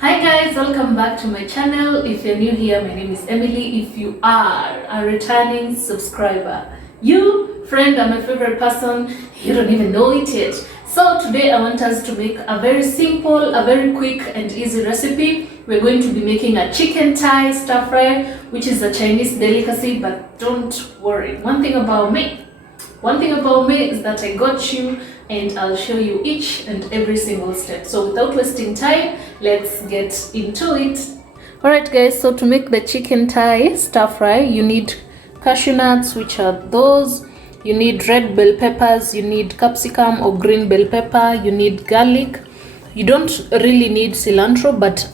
Hi guys, welcome back to my channel. If you're new here, my name is Emily. If you are a returning subscriber, you friend are my favorite person, you don't even know it yet. So today I want us to make a very simple, a very quick and easy recipe. We're going to be making a chicken thigh stir fry, which is a Chinese delicacy, but don't worry. One thing about me is that I got you and I'll show you each and every single step. So without wasting time, let's get into it. Alright guys, so to make the chicken thigh stir fry, you need cashew nuts, which are those. You need red bell peppers, you need capsicum or green bell pepper, you need garlic. You don't really need cilantro, but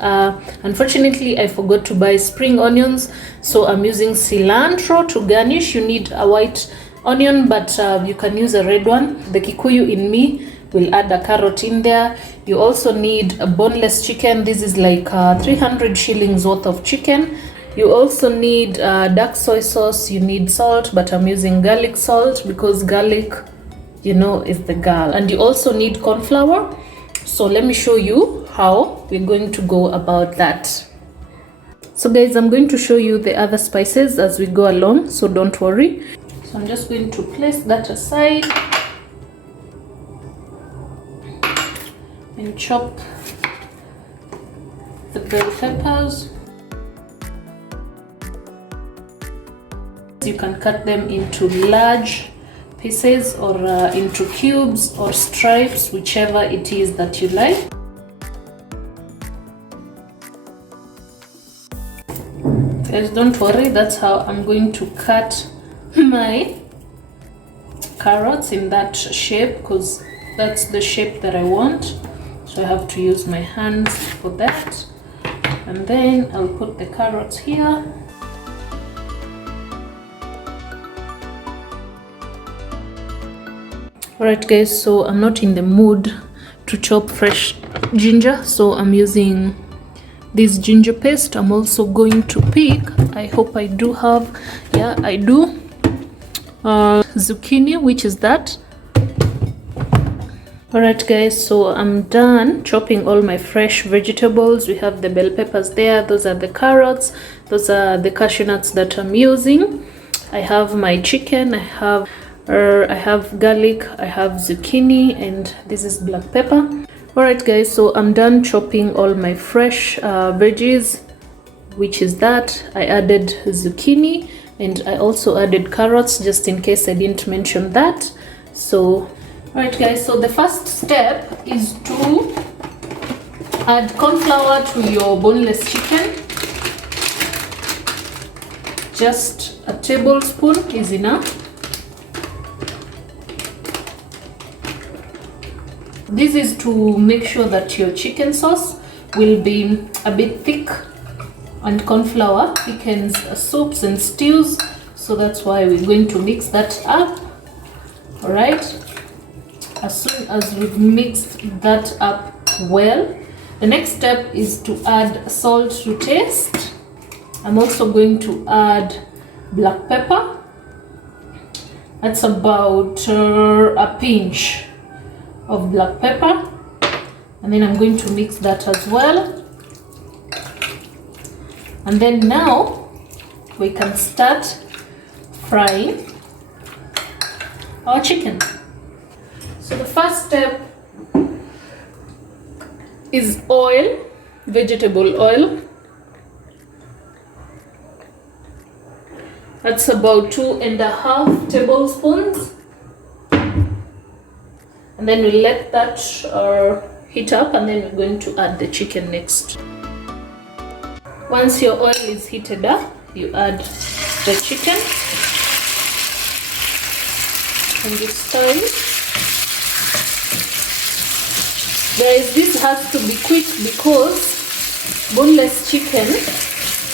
unfortunately I forgot to buy spring onions, so I'm using cilantro to garnish. You need a white onion, but you can use a red one. The Kikuyu in me will add a carrot in there. You also need a boneless chicken. This is like 300 shillings worth of chicken. You also need dark soy sauce. You need salt, but I'm using garlic salt because garlic, you know, is the girl. And you also need corn flour. So let me show you how we're going to go about that. So guys, I'm going to show you the other spices as we go along, so don't worry. So I'm just going to place that aside and chop the bell peppers. You can cut them into large pieces or into cubes or stripes, whichever it is that you like. Guys, don't worry, that's how I'm going to cut my carrots, in that shape, because that's the shape that I want. So I have to use my hands for that, and then I'll put the carrots here. Alright guys, so I'm not in the mood to chop fresh ginger, so I'm using this ginger paste. I'm also going to pick, I hope I do have, yeah I do, zucchini, which is that. Alright guys, so I'm done chopping all my fresh vegetables. We have the bell peppers there, those are the carrots, those are the cashew nuts that I'm using. I have my chicken, I have garlic, I have zucchini, and this is black pepper. Alright guys, so I'm done chopping all my fresh veggies, which is that. I added zucchini and I also added carrots, just in case I didn't mention that. So alright guys, so the first step is to add corn flour to your boneless chicken. Just a tablespoon is enough. This is to make sure that your chicken sauce will be a bit thick, and corn flour thickens soups and stews, so that's why we're going to mix that up. All right, as soon as we've mixed that up well, the next step is to add salt to taste. I'm also going to add black pepper. That's about a pinch of black pepper, and then I'm going to mix that as well. And then now we can start frying our chicken. So the first step is oil, vegetable oil. That's about 2.5 tablespoons. And then we let that heat up, and then we're going to add the chicken next. Once your oil is heated up, you add the chicken and this time. Guys, this has to be quick because boneless chicken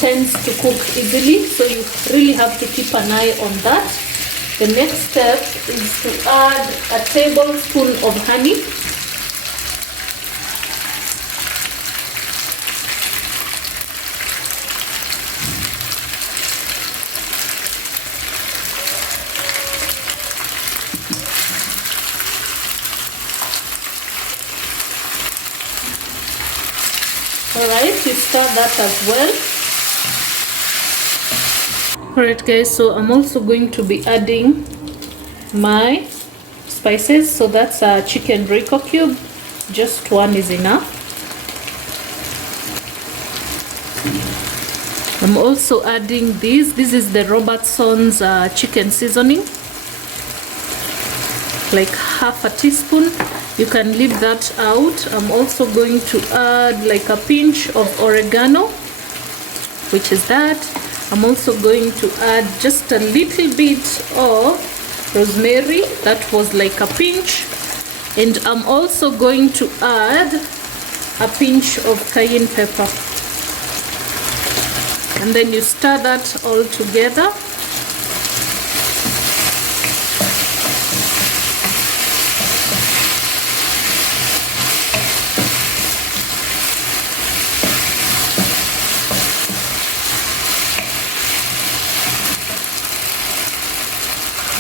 tends to cook easily, so you really have to keep an eye on that. The next step is to add a tablespoon of honey. Alright, you stir that as well. Alright guys, so I'm also going to be adding my spices. So that's a chicken Royco cube, just one is enough. I'm also adding this is the Robertson's chicken seasoning, like half a teaspoon. You can leave that out. I'm also going to add like a pinch of oregano, which is that. I'm also going to add just a little bit of rosemary, that was like a pinch, and I'm also going to add a pinch of cayenne pepper, and then you stir that all together.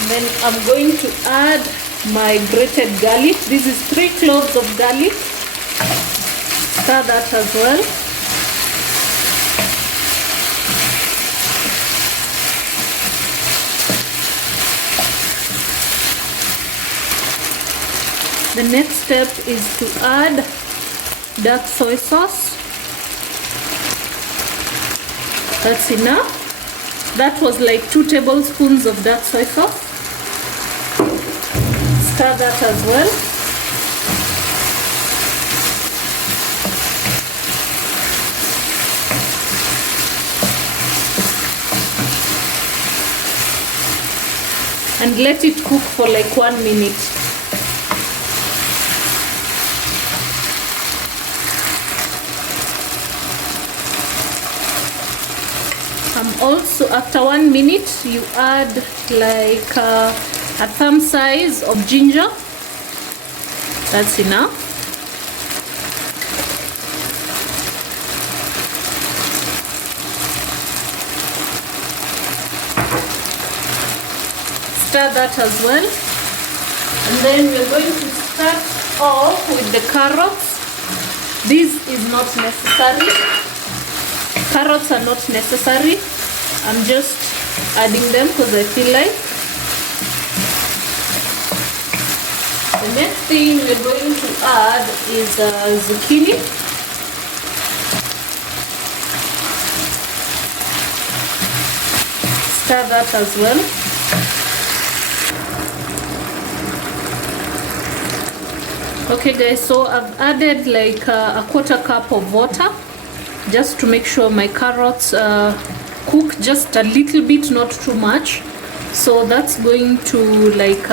Then I'm going to add my grated garlic. This is 3 cloves of garlic. Stir that as well. The next step is to add dark soy sauce. That's enough. That was like 2 tablespoons of dark soy sauce. Stir that as well. And let it cook for like 1 minute. Also, after 1 minute, you add like a thumb size of ginger. That's enough. Stir that as well. And then we're going to start off with the carrots. This is not necessary. Carrots are not necessary. I'm just adding them because I feel like. The next thing we're going to add is zucchini. Stir that as well. Okay guys, so I've added like a 1/4 cup of water just to make sure my carrots cook just a little bit, not too much. So that's going to like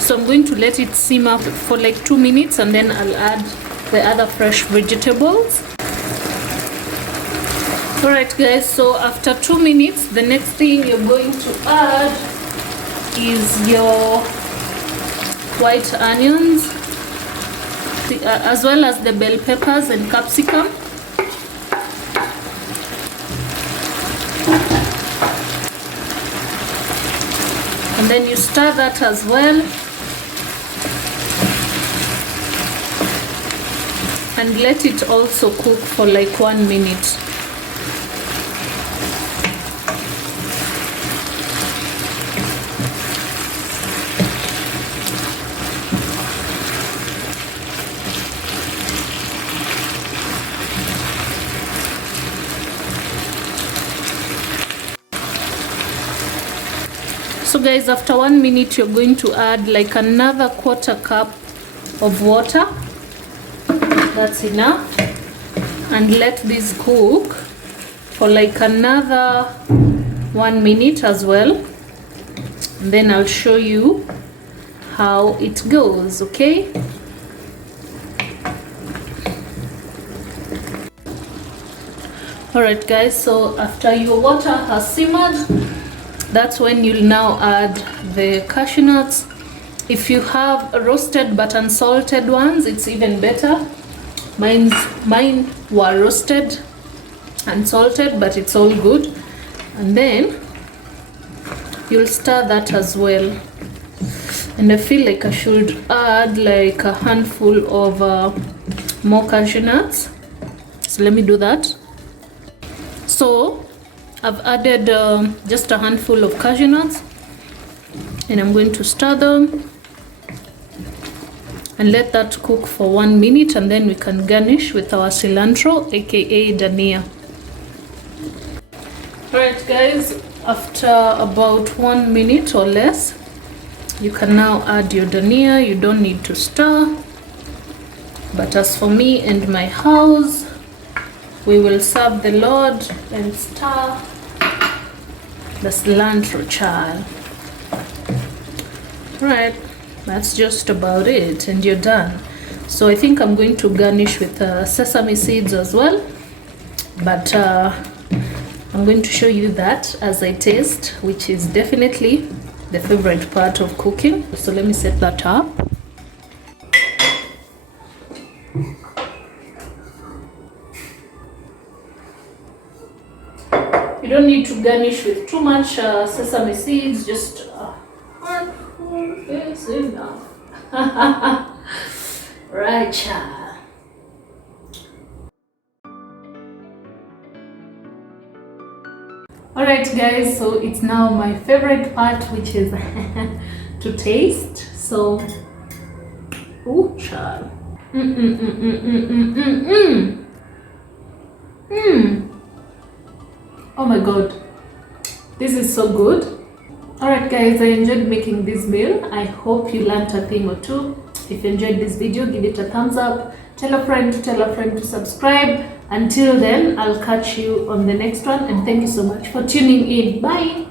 so I'm going to let it simmer for like 2 minutes, and then I'll add the other fresh vegetables. Alright guys, so after 2 minutes, the next thing you're going to add is your white onions, as well as the bell peppers and capsicum. And then you stir that as well, and let it also cook for like 1 minute. So guys, after 1 minute, you're going to add like another 1/4 cup of water. That's enough. And let this cook for like another 1 minute as well. And then I'll show you how it goes, okay? Alright guys, so after your water has simmered, that's when you'll now add the cashew nuts. If you have roasted but unsalted ones, it's even better. Mine were roasted and salted, but it's all good. And then you'll stir that as well. And I feel like I should add like a handful of more cashew nuts. So let me do that. So I've added just a handful of cashew nuts, and I'm going to stir them and let that cook for 1 minute, and then we can garnish with our cilantro, aka dania. Alright guys, after about 1 minute or less, you can now add your dania. You don't need to stir, but as for me and my house, we will serve the Lord and stir the cilantro, child. Right, that's just about it, and you're done. So I think I'm going to garnish with sesame seeds as well, but I'm going to show you that as I taste, which is definitely the favorite part of cooking. So let me set that up. You don't need to garnish with too much sesame seeds, just one full is enough. Right, child. Alright guys, so it's now my favorite part, which is to taste. So, ooh, child. Oh my god, this is so good. Alright guys, I enjoyed making this meal. I hope you learned a thing or two. If you enjoyed this video, give it a thumbs up. Tell a friend to subscribe. Until then, I'll catch you on the next one, and thank you so much for tuning in. Bye.